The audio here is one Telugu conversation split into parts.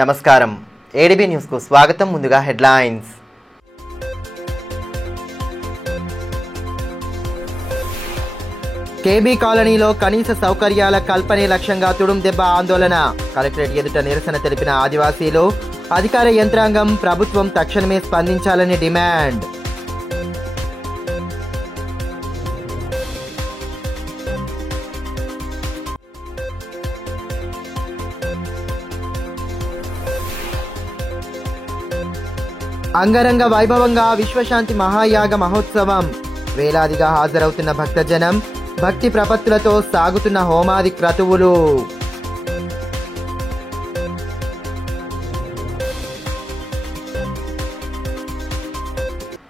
నమస్కారం ఏడీబీ న్యూస్ కు స్వాగతం. ముందుగా హెడ్లైన్స్. కేబీ కాలనీలో కనీస సౌకర్యాల కల్పనే లక్ష్యంగా తుడుం దెబ్బ ఆందోళన. కలెక్టరేట్ ఎదుట నిరసన తెలిపిన ఆదివాసీలు, అధికార యంత్రాంగం ప్రభుత్వం తక్షణమే స్పందించాలని డిమాండ్. అంగరంగ వైభవంగా విశ్వశాంతి మహాయాగ మహోత్సవం. వేలాదిగా హాజరవుతున్న భక్తజనం, భక్తి ప్రపత్తులతో సాగుతున్న హోమాది క్రతువులు.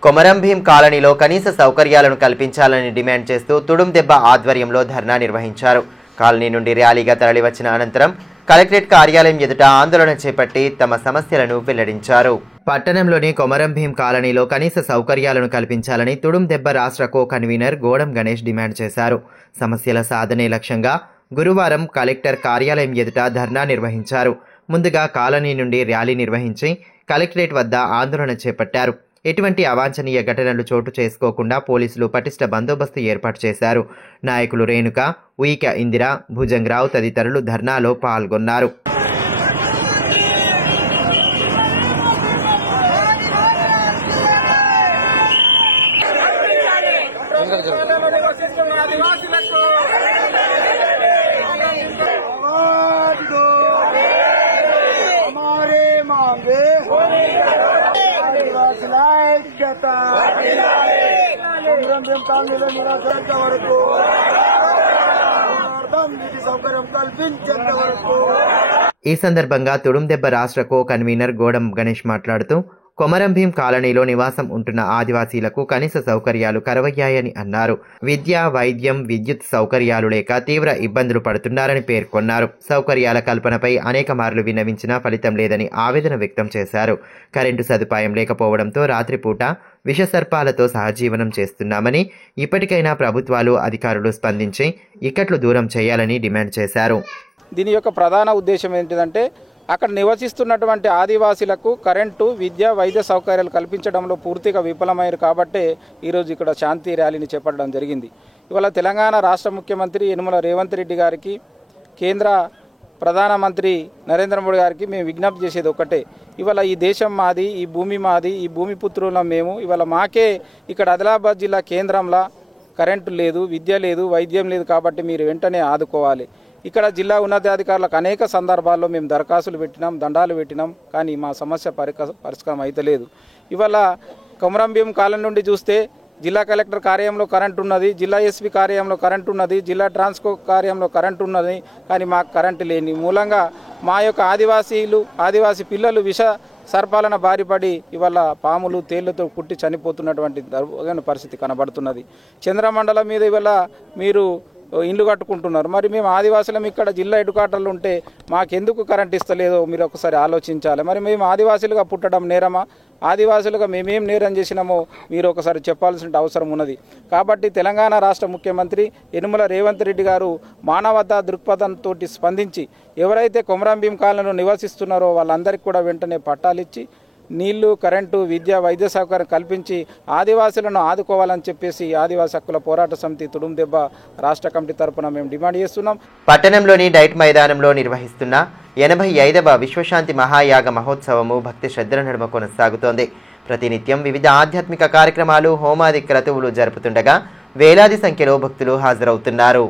కొమరం భీం కాలనీలో కనీస సౌకర్యాలను కల్పించాలని డిమాండ్ చేస్తూ తుడుం దెబ్బ ఆధ్వర్యంలో ధర్నా నిర్వహించారు. కాలనీ నుండి ర్యాలీగా తరలివచ్చిన అనంతరం కలెక్టరేట్ కార్యాలయం ఎదుట ఆందోళన చేపట్టి తమ సమస్యలను వెల్లడించారు. పట్టణంలోని కొమరం భీం కాలనీలో కనీస సౌకర్యాలను కల్పించాలని తుడుం దెబ్బ రాష్ట్ర కో కన్వీనర్ గోడం గణేష్ డిమాండ్ చేశారు. సమస్యల సాధనే లక్ష్యంగా గురువారం కలెక్టర్ కార్యాలయం ఎదుట ధర్నా నిర్వహించారు. ముందుగా కాలనీ నుండి ర్యాలీ నిర్వహించి కలెక్టరేట్ వద్ద ఆందోళన చేపట్టారు. ఎటువంటి అవాంఛనీయ ఘటనలు చోటు చేసుకోకుండా పోలీసులు పటిష్ట బందోబస్తు ఏర్పాటు చేశారు. నాయకులు రేణుక, ఉయిక ఇందిర, భుజంగరావు తదితరులు ధర్నాలో పాల్గొన్నారు. ఈ సందర్భంగా తుడుం దెబ్బ రాష్ట్ర కో కన్వీనర్ గోడం గణేష్ మాట్లాడుతూ, కొమరం భీం కాలనీలో నివాసం ఉంటున్న ఆదివాసీలకు కనీస సౌకర్యాలు కరువయ్యాయని అన్నారు. విద్య, వైద్యం, విద్యుత్ సౌకర్యాలు లేక తీవ్ర ఇబ్బందులు పడుతున్నారని పేర్కొన్నారు. సౌకర్యాల కల్పనపై అనేక మార్లు విన్నవించినా ఫలితం లేదని ఆవేదన వ్యక్తం చేశారు. కరెంటు సదుపాయం లేకపోవడంతో రాత్రిపూట విషసర్పాలతో సహజీవనం చేస్తున్నామని, ఇప్పటికైనా ప్రభుత్వాలు, అధికారులు స్పందించి ఇక్కట్లు దూరం చేయాలని డిమాండ్ చేశారు. దీని యొక్క ప్రధాన ఉద్దేశం ఏంటిదంటే, అక్కడ నివసిస్తున్నటువంటి ఆదివాసీలకు కరెంటు, విద్య, వైద్య సౌకర్యాలు కల్పించడంలో పూర్తిగా విఫలమయ్యారు. కాబట్టే ఈరోజు ఇక్కడ శాంతి ర్యాలీని చేపట్టడం జరిగింది. ఇవాళ తెలంగాణ రాష్ట్ర ముఖ్యమంత్రి యనుమల రేవంత్ రెడ్డి గారికి, కేంద్ర ప్రధానమంత్రి నరేంద్ర మోడీ గారికి మేము విజ్ఞప్తి చేసేది ఒకటే, ఇవాళ ఈ దేశం మాది, ఈ భూమి మాది, ఈ భూమి పుత్రులం మేము. ఇవాళ మాకే ఇక్కడ ఆదిలాబాద్ జిల్లా కేంద్రంలో కరెంటు లేదు, విద్య లేదు, వైద్యం లేదు. కాబట్టి మీరు వెంటనే ఆదుకోవాలి. ఇక్కడ జిల్లా ఉన్నతాధికారులకు అనేక సందర్భాల్లో మేము దరఖాస్తులు పెట్టినాం, దండాలు పెట్టినాం, కానీ మా సమస్య పరిష్కారం అయితలేదు. ఇవాళ కొమరం భీం కాలనీ నుండి చూస్తే జిల్లా కలెక్టర్ కార్యాలయంలో కరెంటు ఉన్నది, జిల్లా ఎస్పీ కార్యాలయంలో కరెంటు ఉన్నది, జిల్లా ట్రాన్స్కో కార్యాలయంలో కరెంటు ఉన్నది, కానీ మాకు కరెంటు లేని మూలంగా మా యొక్క ఆదివాసీ పిల్లలు విష సర్పాలన బారిపడి ఇవాళ పాములు, తేళ్లతో కుట్టి చనిపోతున్నటువంటి దౌర్భాగ్యమైన పరిస్థితి కనబడుతున్నది. చంద్రమండలం మీద ఇవాళ మీరు ఇండ్లు కట్టుకుంటున్నారు. మరి మేము ఆదివాసులం ఇక్కడ జిల్లా ఎడుకాటలు ఉంటే మాకెందుకు కరెంట్ ఇస్తలేదో మీరు ఒకసారి ఆలోచించాలి. మరి మేము ఆదివాసులుగా పుట్టడం నేరమా? ఆదివాసులుగా మేమేం నేరం చేసినామో మీరు ఒకసారి చెప్పాల్సిన అవసరం ఉన్నది. కాబట్టి తెలంగాణ రాష్ట్ర ముఖ్యమంత్రి యనుమల రేవంత్ రెడ్డి గారు మానవతా దృక్పథంతో స్పందించి ఎవరైతే కొమరం భీం కాలనీలో నివసిస్తున్నారో వాళ్ళందరికీ కూడా వెంటనే పట్టాలిచ్చి నీళ్లు, కరెంటు, విద్య, వైద్య సౌకర్యం కల్పించి ఆదివాసులను ఆదుకోవాలని చెప్పేసి ఆదివాసీ హక్కుల పోరాట సమితి తుడుం దెబ్బ రాష్ట్ర కమిటీ తరఫున మేము డిమాండ్ చేస్తున్నాం. పట్టణంలోని డైట్ మైదానంలో నిర్వహిస్తున్న 85వ విశ్వశాంతి మహాయాగ మహోత్సవము భక్తి శ్రద్ధల నడుమ కొనసాగుతోంది. ప్రతినిత్యం వివిధ ఆధ్యాత్మిక కార్యక్రమాలు, హోమాది క్రతువులు జరుపుతుండగా వేలాది సంఖ్యలో భక్తులు హాజరవుతున్నారు.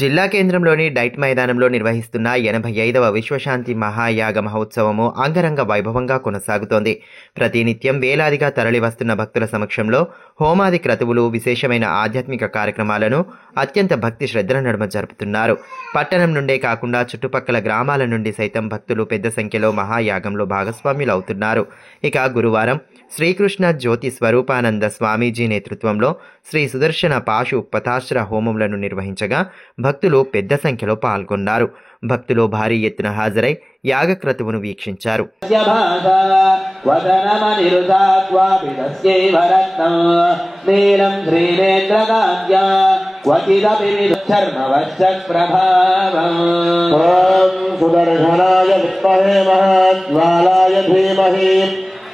జిల్లా కేంద్రంలోని డైట్ మైదానంలో నిర్వహిస్తున్న 85వ విశ్వశాంతి మహాయాగ మహోత్సవము అంగరంగ వైభవంగా కొనసాగుతోంది. ప్రతినిత్యం వేలాదిగా తరలివస్తున్న భక్తుల సమక్షంలో హోమాది క్రతువులు, విశేషమైన ఆధ్యాత్మిక కార్యక్రమాలను అత్యంత భక్తి శ్రద్ధల నడుమ జరుపుతున్నారు. పట్టణం నుండే కాకుండా చుట్టుపక్కల గ్రామాల నుండి సైతం భక్తులు పెద్ద సంఖ్యలో మహాయాగంలో భాగస్వాములు అవుతున్నారు. ఇక గురువారం శ్రీకృష్ణ జ్యోతి స్వరూపానంద స్వామీజీ నేతృత్వంలో శ్రీ సుదర్శన పాశు పతాశ్ర హోమములను నిర్వహించగా భక్తులు పెద్ద సంఖ్యలో పాల్గొన్నారు. భక్తులు భారీ ఎత్తున హాజరై యాగక్రతువును వీక్షించారు. क्वचिदपि विदुच्छर्मवश्चप्रभावम् सुदर्शनाय विद्महे महाज्वालाय धीमहि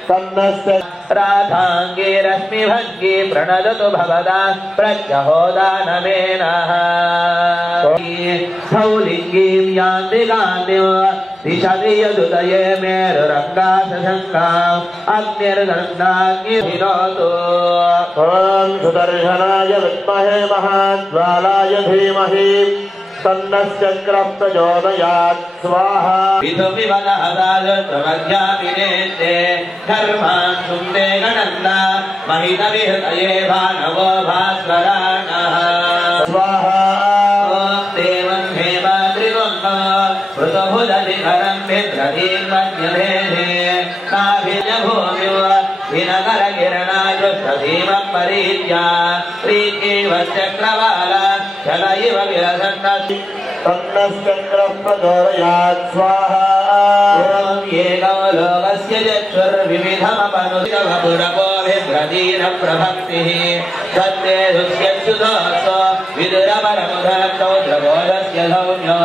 तन्नस्य राधांगे रश्मिभङ्गे प्रणदतु भवदा प्रत्यहोदानमेनः स्थौलिङ्गीं यान्तिकान्तिं दिशति यदुदये मेरुरङ्गाशङ्काम् अग्निर्गन्धाग्निर्विनोतु ॐ सुदर्शनाय विद्महे महाज्वालाय धीमहि तन्नस्य प्रचोदयात् स्वाहा विधुमिवनहदाजत्रमज्ञापिनेत्ते धर्मान् सुन्दे गणन्दा महितविहृतये भानवो भास्वराणः स्वाहा देवं हेम त्रिगुम्भृतभुजधिकरं भिद्रदीं मध्यमेधे नाभिजभूमिव विनकरकिरणायुष्टधीमं परीत्या प्रीतिवश्चक्रवाला चल इव विलसन्नसि तन्नस्य प्रचोदयात् स्वाहा ये गौलोकस्य चक्षुर्विविधमपनुदिनवपुरपो बिभ्रतीरप्रभक्तिः सत्ये दुष्यच्युतोऽसो विदुरपरमुदरक्तौ द्रवोदस्य सौम्यो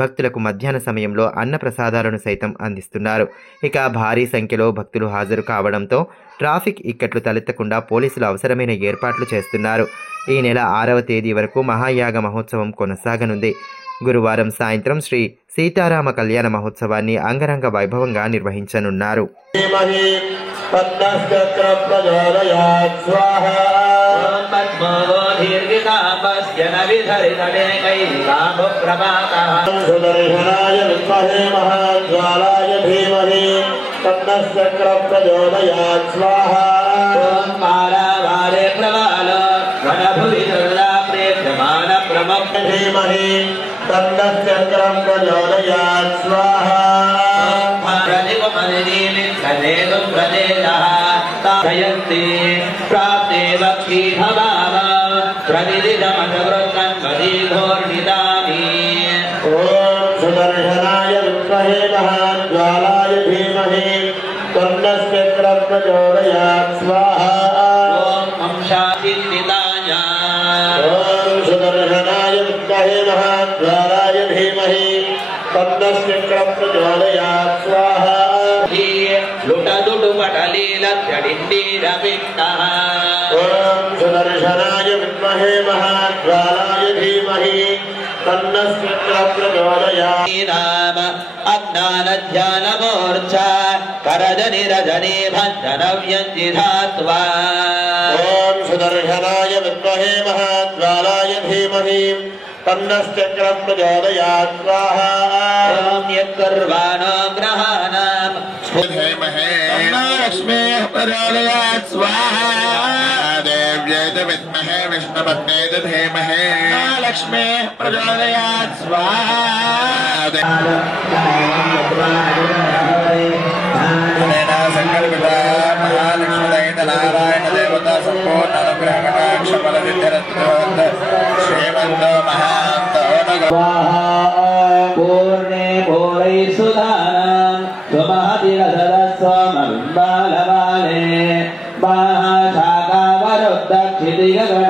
భక్తులకు మధ్యాహ్న సమయంలో అన్న ప్రసాదాలను సైతం అందిస్తున్నారు. ఇక భారీ సంఖ్యలో భక్తులు హాజరు కావడంతో ట్రాఫిక్ ఇక్కట్లు తలెత్తకుండా పోలీసులు అవసరమైన ఏర్పాట్లు చేస్తున్నారు. ఈ నెల 6వ తేదీ వరకు మహాయాగ మహోత్సవం కొనసాగనుంది. గురువారం సాయంత్రం శ్రీ సీతారామ కళ్యాణ మహోత్సవాన్ని అంగరంగ వైభవంగా నిర్వహించనున్నారు. सुदर्शनाय विद्महे महाज्वालाय धीमहि तन्नस्य प्रचोदयात् स्वाहा कालावारे प्रवालो वनभुवि दुर्गा प्रेक्षमान प्रमुख धीमहि तन्नस्य प्रचोदयात् स्वाहा कनेतुं प्रदेशः तारयन्ति प्राप्ते वक्षी भवाम प्रतिदिनमधवृत्तन्वदीघोर्णितानि ॐ सुदर्शनाय विद्महे महाज्वालाय धीमहि तन्नस्य प्रचोदयात् स्वाहा ॐ शान्तिनिताय ॐ सुदर्शनाय विद्महे महाज्वालाय धीमहि तन्नस्य प्रचोदयात् स्वाहा लुटदुटुपटलीलक्षडिण्डीरपिण्डः ॐ सुदर्शनाय विद्महे महाज्वालाय धीमहि तन्नस्य प्रचोदयात् नाम अज्ञानध्यानमूर्च्छा करजनिरजने भञ्जनव्यञ्जिधात्वा ॐ सुदर्शनाय विद्महे महाज्वालाय धीमहि तन्नस्य प्रचोदयात् स्वाहा ॐ यत्कर्वाणो ग्रहाणां धीमहि लक्ष्मीः प्रचोदयात् स्वाहा देव्यै विद्महे विष्णुपत्न्यै धीमहि लक्ष्मीः प्रचोदयात् स्वाहा संकल्पिता महालक्ष्मीनारायण देवता संपूर्ण अनुग्रहकटाक्षफलसिद्धिरत्नवन्त श्रीमन्तो महान्तो पूर्णे भोरै सुधानां स्वमहतिरसदस्वमबिम्बालबाले महाशाखावरुद्धक्षितिगगण.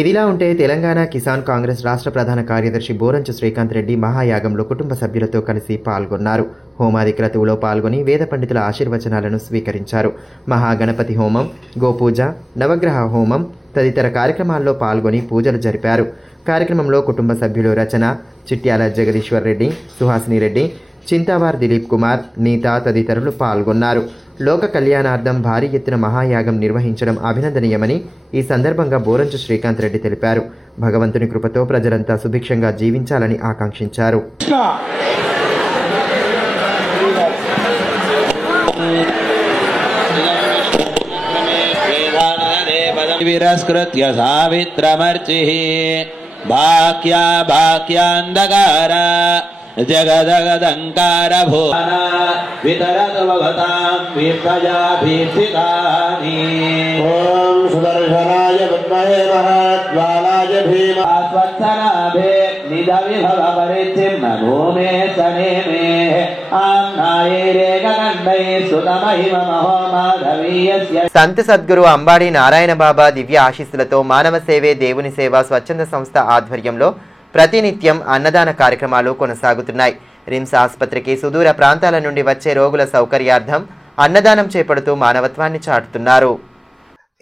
ఇదిలా ఉంటే తెలంగాణ కిసాన్ కాంగ్రెస్ రాష్ట్ర ప్రధాన కార్యదర్శి బోరంచు శ్రీకాంత్ రెడ్డి మహాయాగంలో కుటుంబ సభ్యులతో కలిసి పాల్గొన్నారు. హోమాది క్రతువులో పాల్గొని వేద పండితుల ఆశీర్వచనాలను స్వీకరించారు. మహాగణపతి హోమం, గోపూజ, నవగ్రహ హోమం తదితర కార్యక్రమాల్లో పాల్గొని పూజలు జరిపారు. కార్యక్రమంలో కుటుంబ సభ్యులు రచన, చిట్యాల జగదీశ్వర్ రెడ్డి, సుహాసిని రెడ్డి, చింతావార్ దిలీప్ కుమార్, నీతా తదితరులు పాల్గొన్నారు. లోక కళ్యాణార్థం భారీ ఎత్తున మహాయాగం నిర్వహించడం అభినందనీయమని ఈ సందర్భంగా బోరంచు శ్రీకాంత్ రెడ్డి తెలిపారు. భగవంతుని కృపతో ప్రజలంతా సుభిక్షంగా జీవించాలని ఆకాంక్షించారు. విరస్కృత్య సావిత్రమర్చిః భాక్యా భాక్యాంధకార జగదగదంకార భువన వితరతు భవతాం విప్రజాభీప్సితాని. ఓం సుదర్శనాయ విద్మహే మహాజ్వాలాయ ధీమహి స్వత్సనాభే నిధి विविध विभव परिचिन्न भूमे सनेमे आम्नाये गगण्डै सुतमहिम महो माधवीयस्य సంత్ సద్గురు అంబాడి నారాయణ బాబా దివ్య ఆశీస్సులతో మానవ సేవే దేవుని సేవ స్వచ్ఛంద సంస్థ ఆధ్వర్యంలో ప్రతినిత్యం అన్నదాన కార్యక్రమాలు కొనసాగుతున్నాయి. రిమ్స్ ఆసుపత్రికి సుదూర ప్రాంతాల నుండి వచ్చే రోగుల సౌకర్యార్థం అన్నదానం చేపడుతూ మానవత్వాన్ని చాటుతున్నారు.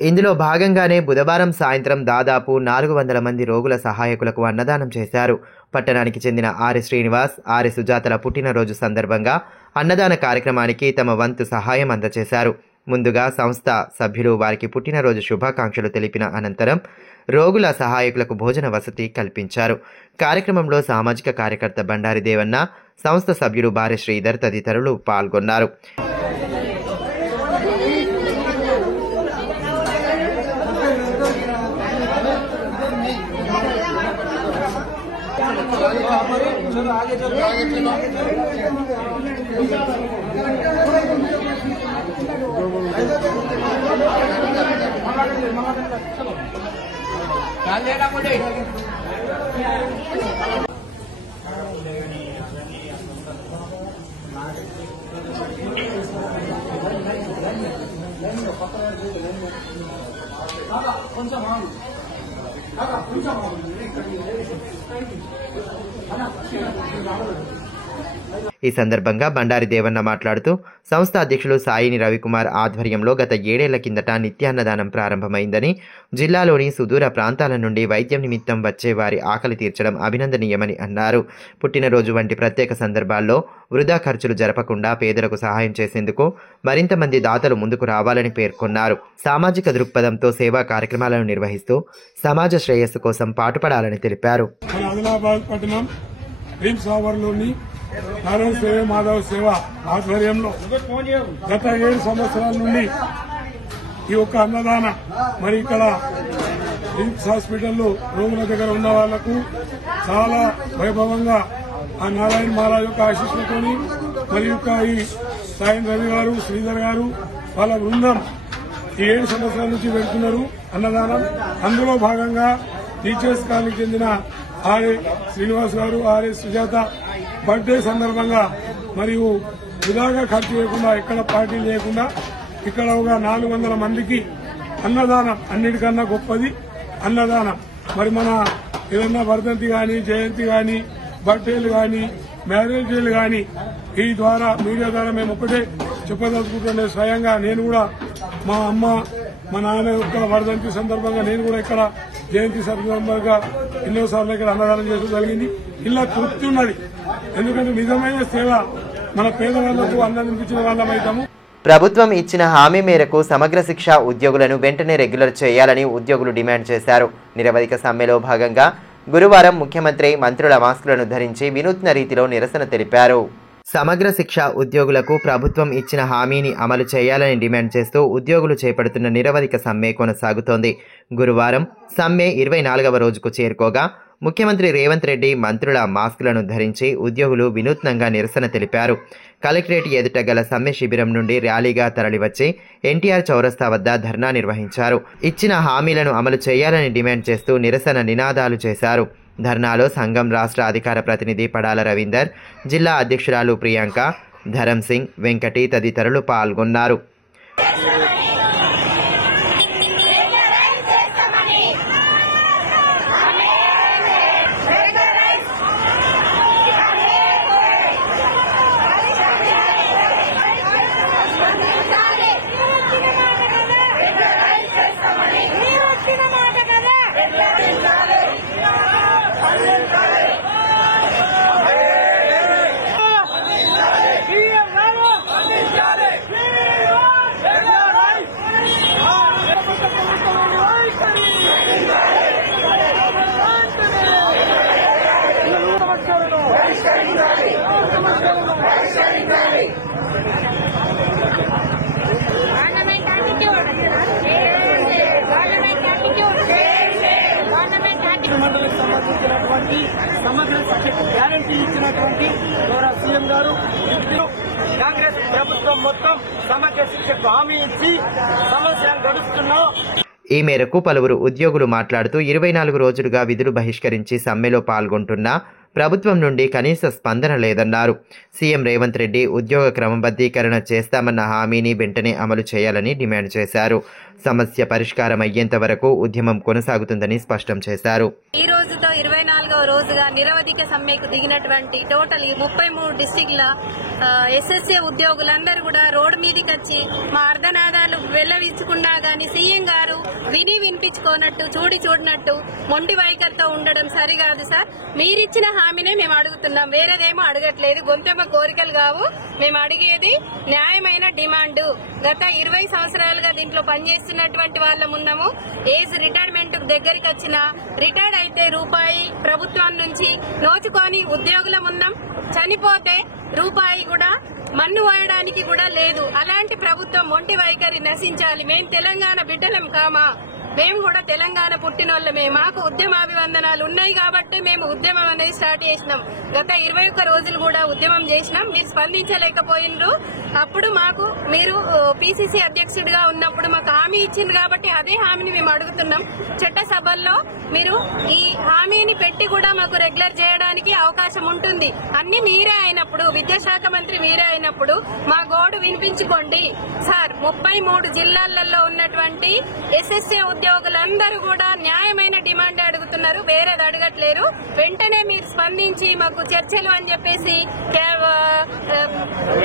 ఇందులో భాగంగానే బుధవారం సాయంత్రం దాదాపు 400 మంది రోగుల సహాయకులకు అన్నదానం చేశారు. పట్టణానికి చెందిన ఆర్ఎ శ్రీనివాస్, ఆర్ఎ సుజాతల పుట్టినరోజు సందర్భంగా అన్నదాన కార్యక్రమానికి తమ వంతు సహాయం అందజేశారు. ముందుగా సంస్థ సభ్యులు వారికి పుట్టినరోజు శుభాకాంక్షలు తెలిపిన అనంతరం రోగుల సహాయకులకు భోజన వసతి కల్పించారు. కార్యక్రమంలో సామాజిక కార్యకర్త బండారి దేవన్న, సంస్థ సభ్యులు బారె శ్రీధర్ తదితరులు పాల్గొన్నారు. ఈ సందర్భంగా బండారి దేవన్న మాట్లాడుతూ సంస్థ అధ్యక్షులు సాయిని రవికుమార్ ఆధ్వర్యంలో గత 7 ఏళ్ల కిందట నిత్యాన్నదానం ప్రారంభమైందని, జిల్లాలోని సుదూర ప్రాంతాల నుండి వైద్యం నిమిత్తం వచ్చే వారి ఆకలి తీర్చడం అభినందనీయమని అన్నారు. పుట్టినరోజు వంటి ప్రత్యేక సందర్భాల్లో వృధా ఖర్చులు జరపకుండా పేదలకు సహాయం చేసేందుకు మరింత మంది దాతలు ముందుకు రావాలని పేర్కొన్నారు. సామాజిక దృక్పథంతో సేవా కార్యక్రమాలను నిర్వహిస్తూ సమాజ శ్రేయస్సు కోసం పాటుపడాలని తెలిపారు. నారాయణ సేవ మాధవ సేవ ఆధ్వర్యంలో గత 7 సంవత్సరాల నుండి ఈ యొక్క అన్నదానం మరి ఇక్కడ రిమ్స్ హాస్పిటల్లో రోగుల దగ్గర ఉన్న వాళ్లకు చాలా వైభవంగా ఆ నారాయణ మహారాజ్ యొక్క ఆశీస్సులతోని మరి యొక్క ఈ సాయి రవి గారు, శ్రీధర్ గారు వాళ్ళ బృందం ఈ 7 సంవత్సరాల నుంచి పెడుతున్నారు అన్నదానం. అందులో భాగంగా టీచర్స్ కాలనీకి చెందిన ఆర్ఏ శ్రీనివాస్ గారు, ఆర్ఏ సుజాత బర్త్డే సందర్భంగా మరియు వృధాగా ఖర్చు చేయకుండా, ఎక్కడ పార్టీ చేయకుండా ఇక్కడ ఒక 400 మందికి అన్నదానం, అన్నిటికన్నా గొప్పది అన్నదానం. మరి మన ఏదన్నా వర్ధంతి కానీ, జయంతి కానీ, బర్త్డేలు కానీ, మ్యారేజీలు కానీ ఈ ద్వారా మీడియా ద్వారా మేము ఒకటే చెప్పదలుచుకుంటుండే, స్వయంగా నేను కూడా మా అమ్మ మా నాన్న యొక్క వర్ధంతి సందర్భంగా నేను కూడా ఇక్కడ జయంతి సందర్భంగా ఎన్నోసార్లు ఇక్కడ అన్నదానం చేయడం జరిగింది. ఇలా తృప్తి ఉన్నది. ఎందుకంటే నిజమైన సేవ మన పేదవాళ్లకు అన్నందించిన వాళ్ళమైతాము. ప్రభుత్వం ఇచ్చిన హామీ మేరకు సమగ్ర శిక్ష ఉద్యోగులను వెంటనే రెగ్యులర్ చేయాలని ఉద్యోగులు డిమాండ్ చేశారు. నిరవధిక సమ్మెలో భాగంగా గురువారం ముఖ్యమంత్రి మంత్రుల మాస్కులను ధరించి వినూత్న రీతిలో నిరసన తెలిపారు. సమగ్ర శిక్ష ఉద్యోగులకు ప్రభుత్వం ఇచ్చిన హామీని అమలు చేయాలని డిమాండ్ చేస్తూ ఉద్యోగులు చేపడుతున్న నిరవధిక సమ్మె కొనసాగుతోంది. గురువారం సమ్మె 24వ రోజుకు చేరుకోగా ముఖ్యమంత్రి రేవంత్ రెడ్డి మంత్రుల మాస్కులను ధరించి ఉద్యోగులు వినూత్నంగా నిరసన తెలిపారు. కలెక్టరేట్ ఎదుట గల సమ్మె శిబిరం నుండి ర్యాలీగా తరలివచ్చి ఎన్టీఆర్ చౌరస్తా వద్ద ధర్నా నిర్వహించారు. ఇచ్చిన హామీలను అమలు చేయాలని డిమాండ్ చేస్తూ నిరసన నినాదాలు చేశారు. ధర్నాలో సంఘం రాష్ట్ర అధికార ప్రతినిధి పడాల రవీందర్, జిల్లా అధ్యక్షురాలు ప్రియాంక, ధరం సింగ్, వెంకటి తదితరులు పాల్గొన్నారు. సంబంధించినటువంటి సమగ్ర శిక్షకు గ్యారంటీ ఇచ్చినటువంటి గౌరవ సీఎం గారు కాంగ్రెస్ ప్రభుత్వం మొత్తం సమగ్ర శిక్షకు హామీ ఇచ్చి సమస్యలు గడుస్తున్నాం. ఈ మేరకు పలువురు ఉద్యోగులు మాట్లాడుతూ 24 రోజులుగా విధులు బహిష్కరించి సమ్మెలో పాల్గొంటున్నా ప్రభుత్వం నుండి కనీస స్పందన లేదన్నారు. సీఎం రేవంత్ రెడ్డి ఉద్యోగ క్రమబద్ధీకరణ చేస్తామన్న హామీని వెంటనే అమలు చేయాలని డిమాండ్ చేశారు. సమస్య పరిష్కారం అయ్యేంత వరకు ఉద్యమం కొనసాగుతుందని స్పష్టం చేశారు. ఈ రోజుతో 24వ రోజుగా నిరవధిక సమ్మెకు దిగినటువంటి టోటల్ 33 డిస్టిక్ల ఎస్ఎస్ఏ ఉద్యోగులందరూ కూడా రోడ్డు మీదకి వచ్చి మా అర్ధనాదాలు వెల్లవించుకున్నా గానీ సీఎం గారు వినిపించుకోనట్టు చూడనట్టు మొండి వైఖరితో ఉండడం సరికాదు సార్. మీరిచ్చిన హామీనే మేము అడుగుతున్నాం, వేరేదేమో అడగట్లేదు. గొంతెమ్మ కోరికలు కావు, మేము అడిగేది న్యాయమైన డిమాండ్. గత 20 సంవత్సరాలుగా దీంట్లో పనిచేస్తున్నటువంటి వాళ్ళం ఉన్నాము. ఏజ్ రిటైర్మెంట్ దగ్గరికి వచ్చిన రిటైర్డ్ అయితే రూపాయి ప్రభుత్వం నుంచి నోచుకొని ఉద్యోగులం ఉన్నాం. చనిపోతే రూపాయి కూడా మన్ను వేయడానికి కూడా లేదు. అలాంటి ప్రభుత్వం మొంటి వైఖరి నశించాలి. మేము తెలంగాణ బిడ్డలం కామా, మేము కూడా తెలంగాణ పుట్టినోళ్ళమే. మాకు ఉద్యమాభివందనాలు ఉన్నాయి కాబట్టి మేము ఉద్యమం అనేది స్టార్ట్ చేసినాం. గత 21 రోజులు కూడా ఉద్యమం చేసినాం. మీరు స్పందించలేకపోయినరు. అప్పుడు మాకు మీరు పీసీసీ అధ్యక్షుడిగా ఉన్నప్పుడు మాకు హామీ ఇచ్చింది కాబట్టి అదే హామీని మేము అడుగుతున్నాం. చట్టసభల్లో మీరు ఈ హామీని పెట్టి కూడా మాకు రెగ్యులర్ చేయడానికి అవకాశం ఉంటుంది. అన్ని మీరే అయినప్పుడు, విద్యాశాఖ మంత్రి మీరే అయినప్పుడు మా గోడు వినిపించుకోండి సార్. 33 జిల్లాలలో ఉన్నటువంటి ఎస్ఎస్ఏ ఉద్యోగులందరూ కూడా న్యాయమైన డిమాండ్ అడుగుతున్నారు, వేరేది అడగట్లేరు. వెంటనే మీరు స్పందించి మాకు చర్చలు అని చెప్పేసి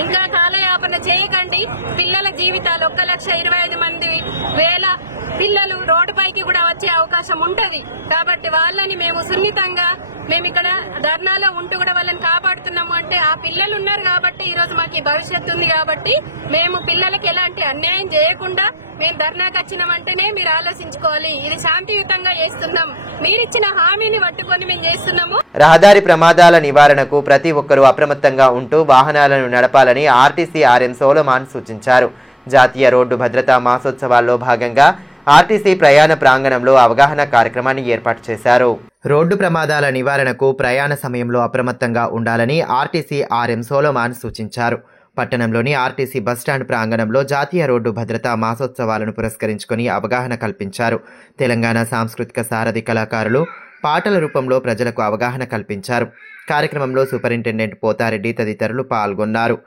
ఇంకా కాలయాపన చేయకండి. పిల్లల జీవితాలు 1,25,000 పిల్లలు రోడ్డుపైకి కూడా వచ్చే అవకాశం ఉంటది. కాబట్టి వాళ్ళని మేము సున్నితంగా మేము ఇక్కడ ధర్నాలో ఉంటూ కూడా వాళ్ళని కాపాడుతున్నాము. అంటే ఆ పిల్లలు ఉన్నారు కాబట్టి ఈ రోజు మాకు భవిష్యత్తు ఉంది కాబట్టి మేము పిల్లలకి ఎలాంటి అన్యాయం చేయకుండా మేము ధర్నాకి వచ్చినామంటేనే మీరు ఆలోచించుకోవాలి. ఇది శాంతియుతంగా చేస్తున్నాం, మీరిచ్చిన హామీని పట్టుకొని మేము చేస్తున్నాము. రహదారి ప్రమాదాల నివారణకు ప్రతి ఒక్కరూ అప్రమత్తంగా ఉంటూ వాహనాలను నడపాలని ఆర్టీసీ ఆర్ఎం సోలమాన్ సూచించారు. జాతీయ రోడ్డు భద్రతా మాసోత్సవాల్లో భాగంగా ఆర్టీసీ ప్రయాణ ప్రాంగణంలో అవగాహన కార్యక్రమాన్ని ఏర్పాటు చేశారు. రోడ్డు ప్రమాదాల నివారణకు ప్రయాణ సమయంలో అప్రమత్తంగా ఉండాలని ఆర్టీసీ ఆర్ఎం సోలమాన్ సూచించారు. పట్టణంలోని ఆర్టీసీ బస్టాండ్ ప్రాంగణంలో జాతీయ రోడ్డు భద్రతా మాసోత్సవాలను పురస్కరించుకొని అవగాహన కల్పించారు. తెలంగాణ సాంస్కృతిక సారథి కళాకారులు పాటల రూపంలో ప్రజలకు అవగాహన కల్పించారు. కార్యక్రమంలో సూపరింటెండెంట్ పోతారెడ్డి తదితరులు పాల్గొన్నారు.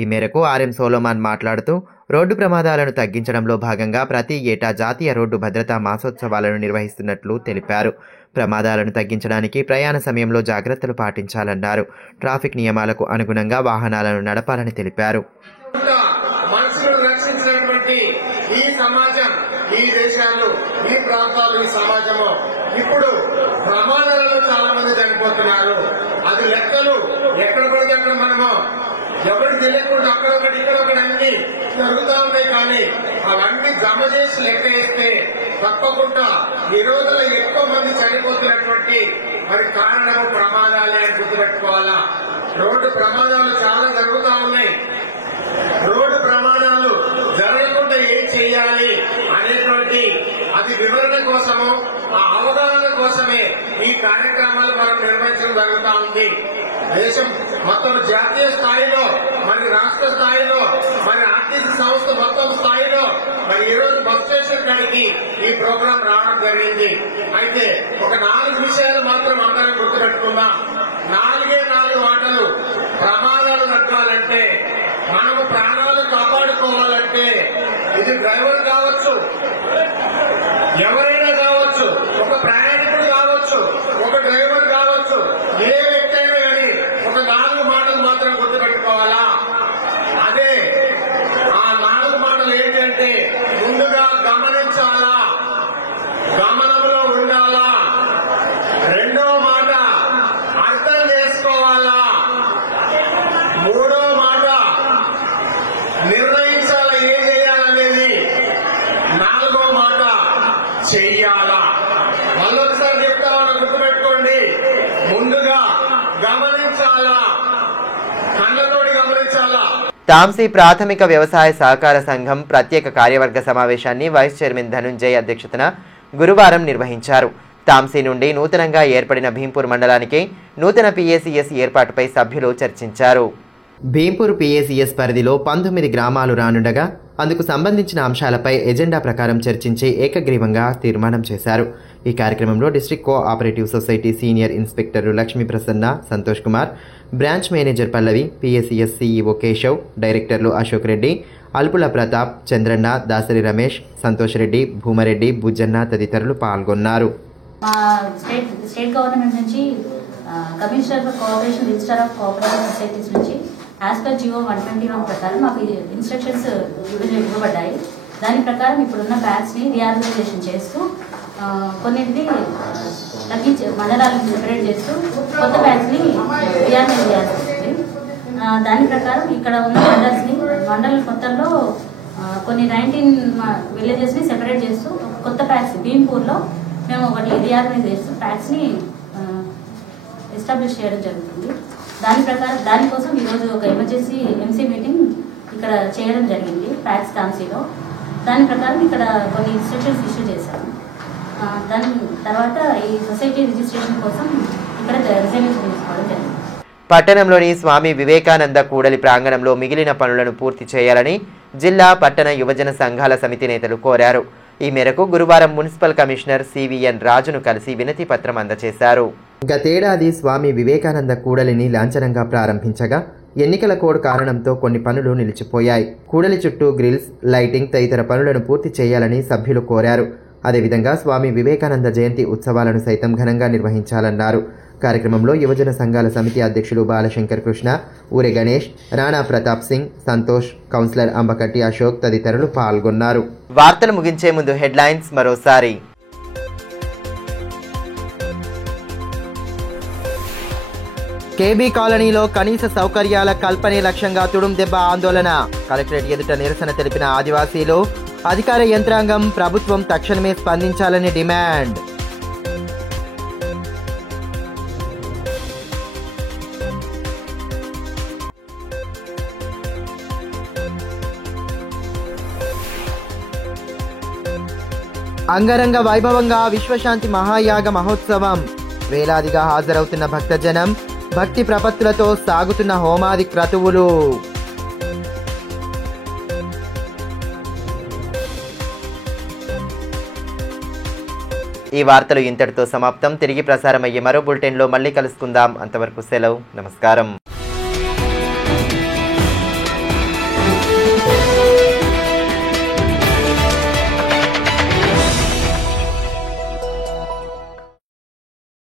ఈ మేరకు ఆర్ఎం సోలమాన్ మాట్లాడుతూ రోడ్డు ప్రమాదాలను తగ్గించడంలో భాగంగా ప్రతి ఏటా జాతీయ రోడ్డు భద్రతా మాసోత్సవాలను నిర్వహిస్తున్నట్లు తెలిపారు. ప్రమాదాలను తగ్గించడానికి ప్రయాణ సమయంలో జాగ్రత్తలు పాటించాలన్నారు. ట్రాఫిక్ నియమాలకు అనుగుణంగా వాహనాలను నడపాలని తెలిపారు. మనుషులను రక్షించినటువంటి ఈ సమాజం, ఈ దేశాలు, ఈ ప్రాంతాలు, ఈ సమాజము ఇప్పుడు ప్రమాదాలలో చాలా మంది చనిపోతున్నారు. అది లెక్కలు ఎక్కడ పడితే అక్కడ మనము ఎవరికి తెలియకుండా అక్కడొకటి ఇక్కడొకటి అన్ని జరుగుతూ ఉన్నాయి. కానీ అవన్నీ జమ చేసి లెక్క వేస్తే తప్పకుండా ఈ రోజుల్లో ఎక్కువ మంది చనిపోతున్నటువంటి మరి కారణం ప్రమాదాలే అని గుర్తుపెట్టుకోవాలా. రోడ్డు ప్రమాదాలు చాలా జరుగుతూ ఉన్నాయి. రోడ్డు ప్రమాదాలు జరగకుండా ఏం చేయాలి అనేటువంటి అది వివరణ కోసము, ఆ అవగాహన కోసమే ఈ కార్యక్రమాలు మనం నిర్వహించడం జరుగుతూ ఉంది. దేశం మొత్తం జాతీయ స్థాయిలో, మరి రాష్ట్ర స్థాయిలో, మరి ఆర్టీసీ సంస్థ మొత్తం స్థాయిలో మరి ఈ రోజు బస్ స్టేషన్ కాడికి ఈ ప్రోగ్రాం రావడం జరిగింది. అయితే ఒక 4 విషయాలు మాత్రం అందరం గుర్తుపెట్టుకుందాం. 4 ఆటలు. ప్రమాదాలు తగ్గాలంటే, మనము ప్రాణాలు కాపాడుకోవాలంటే ఇది డ్రైవర్ కావచ్చు, ఎవరైనా కావచ్చు, ఒక ప్రయాణికుడు కావచ్చు, ఒక డ్రైవర్ కావచ్చు, ఏ వ్యక్తి అయినా కానీ ఒక 4 మాటలు మాత్రం గుర్తుపెట్టుకోవాలా. అదే ఆ 4 మాటలు ఏంటంటే, ముందుగా గమనించాలా, గమనంలో ఉండాలా. రెండవ మాట అర్థం చేసుకోవాలా. మూడో మాట నిర్ణయించాలా ఏం చేయాలనేది. 4వ మాట చెయ్యాలా. మళ్ళొకసారి చెప్తామని గుర్తుపెట్టుకోండి. ముందుగా గమనించాలా, కళ్ళతోటి గమనించాలా. తాంసీ ప్రాథమిక వ్యవసాయ సహకార సంఘం ప్రత్యేక కార్యవర్గ సమావేశాన్ని వైస్ చైర్మన్ ధనుంజయ్ అధ్యక్షతన గురువారం నిర్వహించారు. తాంసీ నుండి నూతనంగా ఏర్పడిన భీంపూర్ మండలానికి నూతన పీఏసీఎస్ ఏర్పాటుపై సభ్యులు చర్చించారు. భీంపూర్ పీఏసీఎస్ పరిధిలో 19 గ్రామాలు రానుండగా అందుకు సంబంధించిన అంశాలపై ఎజెండా ప్రకారం చర్చించి ఏకగ్రీవంగా తీర్మానం చేశారు. ఈ కార్యక్రమంలో డిస్ట్రిక్ట్ కోఆపరేటివ్ సొసైటీ సీనియర్ ఇన్స్పెక్టర్లు Lakshmi Prasanna, Santosh Kumar, branch manager Pallavi, PSCS CEO Keshav, డైరెక్టర్లు అశోక్ రెడ్డి, అల్పుల ప్రతాప్, చంద్రన్న, దాసరి రమేష్, సంతోష్ రెడ్డి, భూమరెడ్డి, బుజ్జన్న తదితరులు పాల్గొన్నారు. మా స్టేట్ గవర్నమెంట్ నుంచి commissioner for cooperation, register of cooperative societies నుంచి యాజ్ పర్ జియో 121 ప్రకారం మాకు ఇన్స్ట్రక్షన్స్ ఇవ్వబడ్డాయి. దాని ప్రకారం ఇప్పుడున్న ప్యాక్స్ని రీఆర్గనైజేషన్ చేస్తూ కొన్నింటిని తగ్గించి మండలాలను సెపరేట్ చేస్తూ కొత్త ప్యాక్స్ని రీఆర్గనైజ్ చేయాల్సి వస్తుంది. దాని ప్రకారం ఇక్కడ ఉన్న మండల మొత్తంలో కొన్ని 19 విలేజెస్ని సెపరేట్ చేస్తూ కొత్త ప్యాక్స్ భీంపూర్లో మేము ఒకటి రీఆర్గనైజ్ చేస్తూ ప్యాక్స్ని ఎస్టాబ్లిష్ చేయడం జరుగుతుంది. దానికోసం ఈరోజు ఒక ఎమర్జెన్సీ MC మీటింగ్ ఇక్కడ చేయడం జరిగింది ప్యాక్స్ కాన్సీలో. దాని ప్రకారం ఇక్కడ కొన్ని ఇన్స్ట్రక్షన్స్ ఇష్యూ చేశాము. దాని తర్వాత ఈ సొసైటీ రిజిస్ట్రేషన్ కోసం ఇక్కడ రిజర్వేషన్ తీసుకోవడం జరిగింది. పట్టణంలోని స్వామి వివేకానంద కూడలి ప్రాంగణంలో మిగిలిన పనులను పూర్తి చేయాలని జిల్లా పట్టణ యువజన సంఘాల సమితి నేతలు కోరారు. ఈ మేరకు గురువారం మున్సిపల్ కమిషనర్ CVN రాజును కలిసి వినతి పత్రం అందజేశారు. గతేడాది స్వామి వివేకానంద కూడలిని లాంఛనంగా ప్రారంభించగా ఎన్నికల కోడ్ కారణంతో కొన్ని పనులు నిలిచిపోయాయి. కూడలి చుట్టూ గ్రిల్స్, లైటింగ్ తదితర పనులను పూర్తి చేయాలని సభ్యులు కోరారు. అదేవిధంగా స్వామి వివేకానంద జయంతి ఉత్సవాలను సైతం ఘనంగా నిర్వహించాలన్నారు. కార్యక్రమంలో యువజన సంఘాల సమితి అధ్యక్షులు బాలశంకర్ కృష్ణ, ఊరే గణేష్, రాణా ప్రతాప్ సింగ్, సంతోష్, కౌన్సిలర్ అంబకట్టి అశోక్ తదితరులు పాల్గొన్నారు. వార్తలు ముగించే ముందు హెడ్లైన్స్ మరోసారి. KB కాలనీలో కనీస సౌకర్యాల కల్పనే లక్ష్యంగా తుడుం దెబ్బ ఆందోళన. కలెక్టరేట్ ఎదుట నిరసన తెలిపిన ఆదివాసీలు. అధికార యంత్రాంగం, ప్రభుత్వం తక్షణమే స్పందించాలని డిమాండ్. అంగరంగ వైభవంగా విశ్వశాంతి మహాయాగ మహోత్సవం. వేలాదిగా హాజరవుతున్న భక్తజనం. భక్తి ప్రపత్తులతో సాగుతున్న హోమాది క్రతువులు. ఈ వార్తలు ఇంతటితో సమాప్తం. తిరిగి ప్రసారమయ్యే మరో బులెటిన్లో మళ్ళీ కలుసుకుందాం. అంతవరకు సెలవు. నమస్కారం.